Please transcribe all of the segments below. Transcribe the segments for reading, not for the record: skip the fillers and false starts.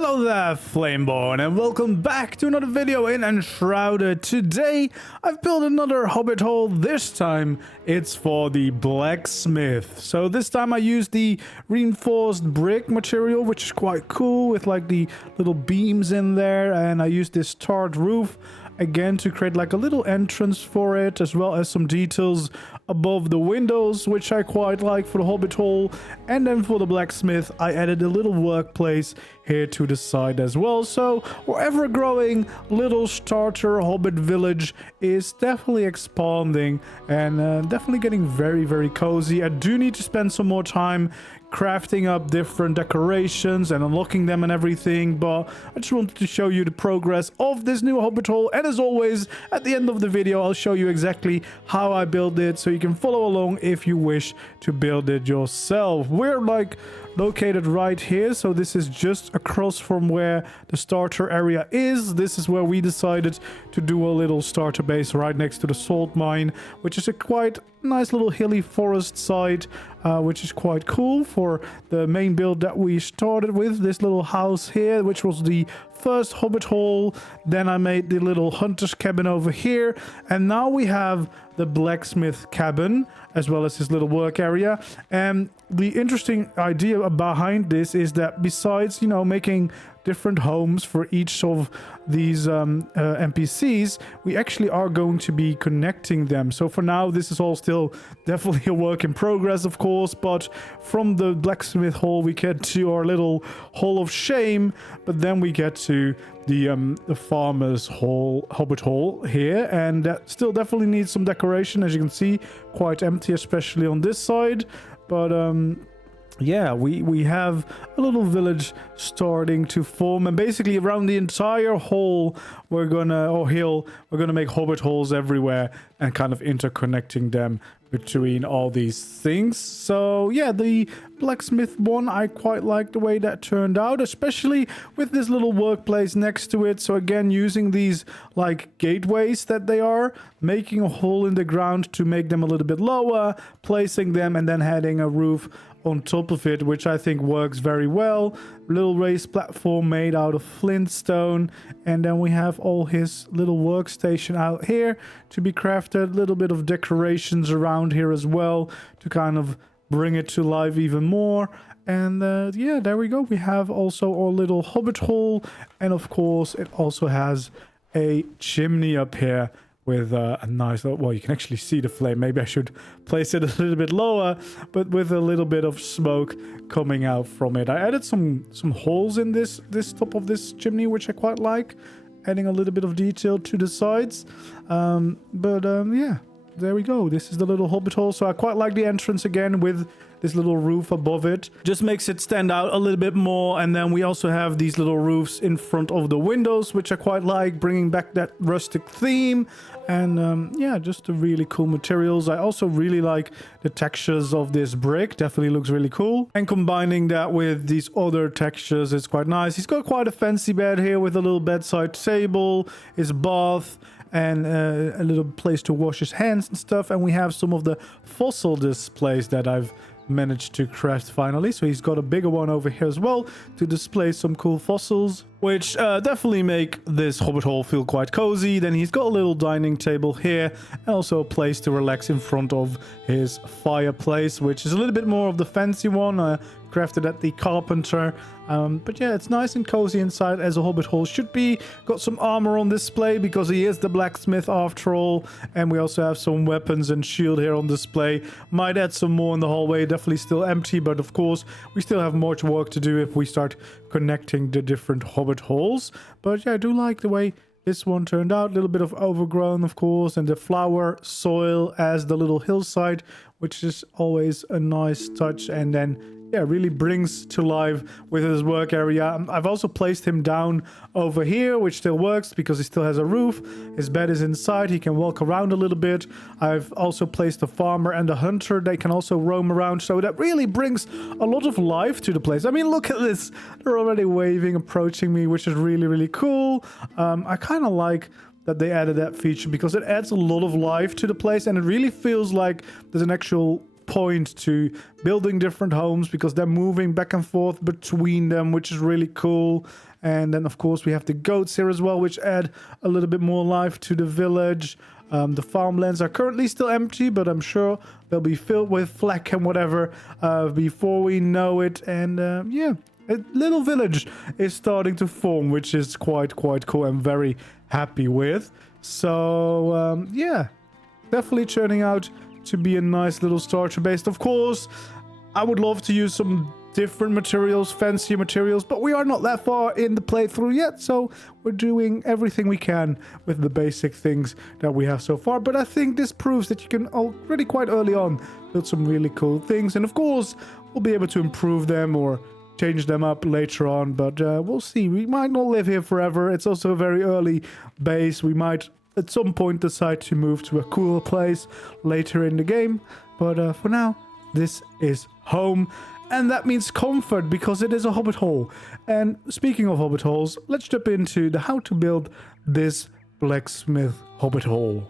Hello there, Flameborn, and welcome back to another video in Enshrouded. Today, I've built another Hobbit hole. This time, it's for the Blacksmith. So this time I used the reinforced brick material, which is quite cool, with like the little beams in there, and I used this tarred roof again to create like a little entrance for it, as well as some details above the windows, which I quite like for the Hobbit hole. And then for the Blacksmith, I added a little workplace here to the side as well. So our ever-growing little starter Hobbit village is definitely expanding and definitely getting very, very cozy. I do need to spend some more time crafting up different decorations and unlocking them and everything, but I just wanted to show you the progress of this new Hobbit hole. And as always, at the end of the video, I'll show you exactly how I built it, so you can follow along if you wish to build it yourself. We're like located right here, so this is just across from where the starter area is. This is where we decided to do a little starter base right next to the salt mine, which is a quite nice little hilly forest side, which is quite cool for the main build that we started with. This little house here, which was the first Hobbit hole. Then I made the little hunter's cabin over here, and now we have the blacksmith cabin as well as his little work area. And the interesting idea behind this is that besides, you know, making different homes for each of these NPCs, we actually are going to be connecting them. So for now, this is all still definitely a work in progress, of course, but from the blacksmith hole we get to our little hall of shame, but then we get to the farmer's hole, Hobbit hole here, and that still definitely needs some decoration. As you can see, quite empty, especially on this side, but yeah, we have a little village starting to form, and basically around the entire hole we're gonna make Hobbit holes everywhere and kind of interconnecting them between all these things. So yeah, the blacksmith one, I quite like the way that turned out, especially with this little workplace next to it. So again, using these like gateways that they are, making a hole in the ground to make them a little bit lower, placing them, and then adding a roof on top of it, which I think works very well. Little raised platform made out of flintstone, and then we have all his little workstation out here to be crafted. Little bit of decorations around here as well to kind of bring it to life even more. And yeah, there we go. We have also our little Hobbit hole, and of course it also has a chimney up here with a nice, well, you can actually see the flame. Maybe I should place it a little bit lower, but with a little bit of smoke coming out from it. I added some holes in this top of this chimney, which I quite like, adding a little bit of detail to the sides. Yeah, there we go. This is the little Hobbit hole. So I quite like the entrance again with this little roof above it. Just makes it stand out a little bit more. And then we also have these little roofs in front of the windows, which I quite like, bringing back that rustic theme. And yeah, just the really cool materials. I also really like the textures of this brick. Definitely looks really cool. And combining that with these other textures is quite nice. He's got quite a fancy bed here with a little bedside table, his bath, and a little place to wash his hands and stuff. And we have some of the fossil displays that I've managed to craft finally. So he's got a bigger one over here as well to display some cool fossils, which definitely make this Hobbit hole feel quite cozy. Then he's got a little dining table here, and also a place to relax in front of his fireplace, which is a little bit more of the fancy one, crafted at the carpenter. But yeah, it's nice and cozy inside, as a Hobbit hole should be. Got some armor on display because he is the blacksmith after all, and we also have some weapons and shield here on display. Might add some more in the hallway. Definitely still empty, but of course we still have much work to do if we start connecting the different Hobbit holes. But yeah, I do like the way this one turned out. A little bit of overgrown, of course, and the flower soil as the little hillside, which is always a nice touch. And then yeah, really brings to life with his work area. I've also placed him down over here, which still works because he still has a roof. His bed is inside. He can walk around a little bit. I've also placed the farmer and the hunter. They can also roam around. So that really brings a lot of life to the place. I mean, look at this. They're already waving, approaching me, which is really, really cool. I kind of like that they added that feature because it adds a lot of life to the place, and it really feels like there's an actual point to building different homes because they're moving back and forth between them, which is really cool. And then, of course, we have the goats here as well, which add a little bit more life to the village. The farmlands are currently still empty, but I'm sure they'll be filled with flack and whatever before we know it. And yeah, a little village is starting to form, which is quite cool. I'm very happy with. So yeah, definitely turning out to be a nice little starter base. Of course, I would love to use some different materials, fancier materials, but we are not that far in the playthrough yet, so we're doing everything we can with the basic things that we have so far. But I think this proves that you can already quite early on build some really cool things, and of course we'll be able to improve them or change them up later on, but we'll see. We might not live here forever. It's also a very early base. We might at some point decide to move to a cooler place later in the game, but for now this is home. And that means comfort because it is a hobbit hole. And speaking of hobbit holes, let's jump into the how to build this blacksmith hobbit hole.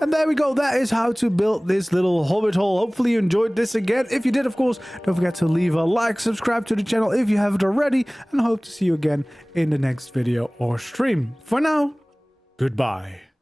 And there we go. That is how to build this little hobbit hole. Hopefully you enjoyed this again. If you did, of course, don't forget to leave a like, subscribe to the channel if you haven't already, and I hope to see you again in the next video or stream. For now, goodbye.